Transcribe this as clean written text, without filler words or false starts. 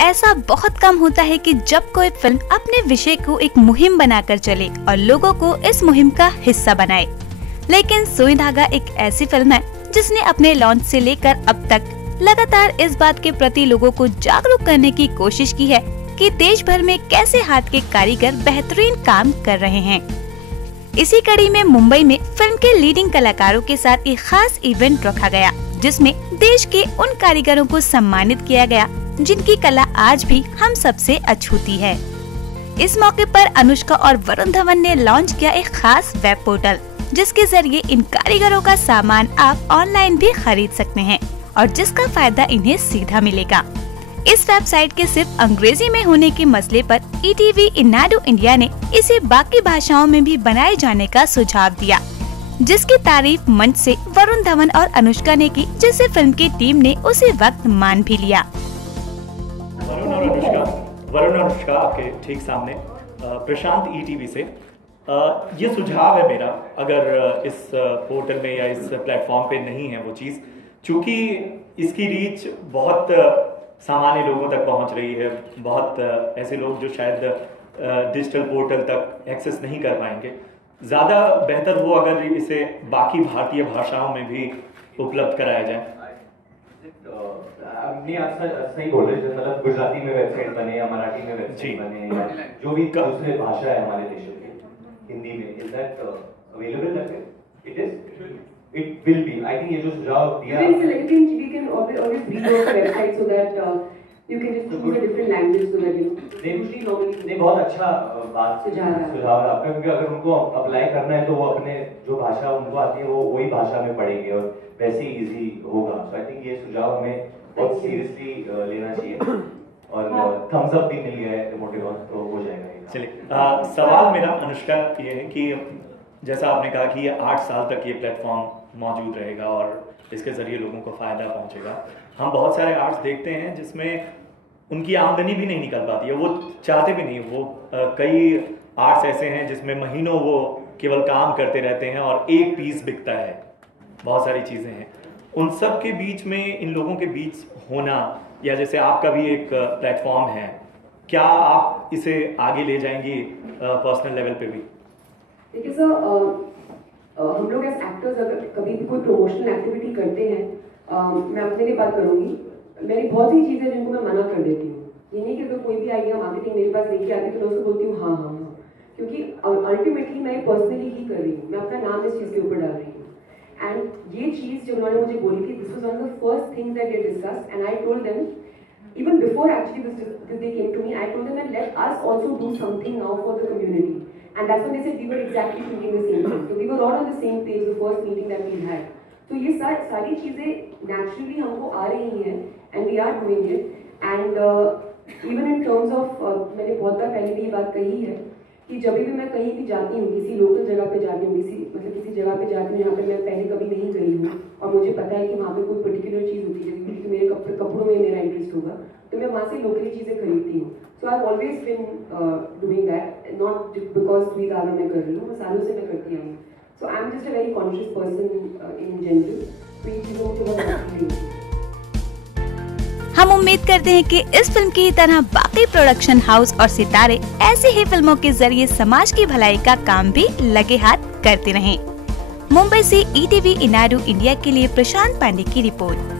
ऐसा बहुत कम होता है कि जब कोई फिल्म अपने विषय को एक मुहिम बनाकर चले और लोगों को इस मुहिम का हिस्सा बनाए। लेकिन सुई धागा एक ऐसी फिल्म है जिसने अपने लॉन्च से लेकर अब तक लगातार इस बात के प्रति लोगों को जागरूक करने की कोशिश की है कि देश भर में कैसे हाथ के कारीगर बेहतरीन काम कर रहे हैं। इसी कड़ी में मुंबई में फिल्म के लीडिंग कलाकारों के साथ एक खास इवेंट रखा गया, जिसमें देश के उन कारीगरों को सम्मानित किया गया जिनकी कला आज भी हम सबसे अछूती है। इस मौके पर अनुष्का और वरुण धवन ने लॉन्च किया एक खास वेब पोर्टल, जिसके जरिए इन कारीगरों का सामान आप ऑनलाइन भी खरीद सकते हैं और जिसका फायदा इन्हें सीधा मिलेगा। इस वेबसाइट के सिर्फ अंग्रेजी में होने के मसले पर ETV इनाडू इंडिया ने इसे बाकी भाषाओं में भी बनाए जाने का सुझाव दिया, जिसकी तारीफ मंच से वरुण धवन और अनुष्का ने की, जिसे फिल्म की टीम ने उसी वक्त मान भी लिया। वरुण और अनुष्का आपके ठीक सामने, प्रशांत ETV से। ये सुझाव है मेरा, अगर इस पोर्टल में या इस प्लेटफॉर्म पे नहीं है वो चीज़, चूँकि इसकी रीच बहुत सामान्य लोगों तक पहुंच रही है, बहुत ऐसे लोग जो शायद डिजिटल पोर्टल तक एक्सेस नहीं कर पाएंगे। ज़्यादा बेहतर हो अगर इसे बाकी भारतीय भाषाओं में भी उपलब्ध कराया जाए। नहीं, आप सही बोल रहे हैं, मतलब गुजराती में वेबसाइट बने या मराठी में वेबसाइट बने या जो भी दूसरे भाषा है हमारे देश की, हिंदी में, is that available that way? It is, it will be. I think ये जो सुझाव दिया, we can always read your website so that you can just choose a different language so that नहीं, बहुत अच्छा बात सुझाव है आपका, क्योंकि अगर उनको अप्लाई करना है तो वो अपने जो भाषा उनको आती है वो वही भाषा में पढ़ेंगे और वैसे ही इजी होगा। सो आई थिंक ये सुझाव हमें बहुत सीरियसली लेना चाहिए और थम्स अप भी मिल गया है मोटिव, तो हो जाएगा। चलिए, सवाल मेरा अनुष्का ये है कि जैसा आपने कहा कि ये 8 साल तक ये प्लेटफॉर्म मौजूद रहेगा और इसके ज़रिए लोगों को फ़ायदा पहुंचेगा। हम बहुत सारे आर्ट्स देखते हैं जिसमें उनकी आमदनी भी नहीं निकल पाती है, वो चाहते भी नहीं। वो कई आर्ट्स ऐसे हैं जिसमें महीनों वो केवल काम करते रहते हैं और एक पीस बिकता है। बहुत सारी चीज़ें हैं, उन सब के बीच में इन लोगों के बीच होना, या जैसे आपका भी एक प्लेटफॉर्म है, क्या आप इसे आगे ले जाएंगी पर्सनल लेवल पे भी? देखिए सर, हम लोग एज एक्टर्स अगर कभी भी कोई प्रमोशनल एक्टिविटी करते हैं, मैं अपने लिए बात करूँगी, मेरी बहुत सी चीज़ें जिनको मैं मना कर देती हूँ। ये नहीं कि अगर कोई भी आइडिया मार्केटिंग मेरे पास लेके आती है तो मैं उसको बोलती हूँ हाँ हाँ हाँ, क्योंकि अल्टीमेटली मैं पर्सनली ही कर रही हूँ, मैं अपना नाम इस चीज़ के ऊपर डाल रही हूँ। एंड ये चीज़ जब उन्होंने मुझे बोली थी, this was one of the first things that we discussed and I told them, even before actually this they came to me, I told them that let us also do something now for the community. And that's when they said we were exactly thinking the same thing. So we were all on the same page the first meeting that we had. So ये सारी चीजें naturally हमको आ रही हैं and we are doing it. And even in terms of मैंने बहुत बार पहले भी ये बात कही है कि जब भी मैं कहीं भी जाती हूँ, किसी लोकल जगह पे जाती हूँ, किसी जगह पे जाती हूँ जहाँ पे मैं पहले कभी नहीं गई हूँ और मुझे पता है कि वहाँ पे कोई पर्टिकुलर चीज़ होती है, क्योंकि मेरे कपड़ों में मेरा इंटरेस्ट होगा, तो मैं वहाँ से लोकली चीज़ें खरीदती हूँ। So I always been doing that, not because sweet आना मैं कर रही हूँ, मैं सालों से मैं करती हूँ। So I am just a very conscious person in general, तो ये चीज़ों मुझे बहुत अच्छी लगती है। हम उम्मीद करते हैं कि इस फिल्म की तरह बाकी प्रोडक्शन हाउस और सितारे ऐसी ही फिल्मों के जरिए समाज की भलाई का काम भी लगे हाथ करते रहें। मुंबई से ETV इनाडू इंडिया के लिए प्रशांत पांडे की रिपोर्ट।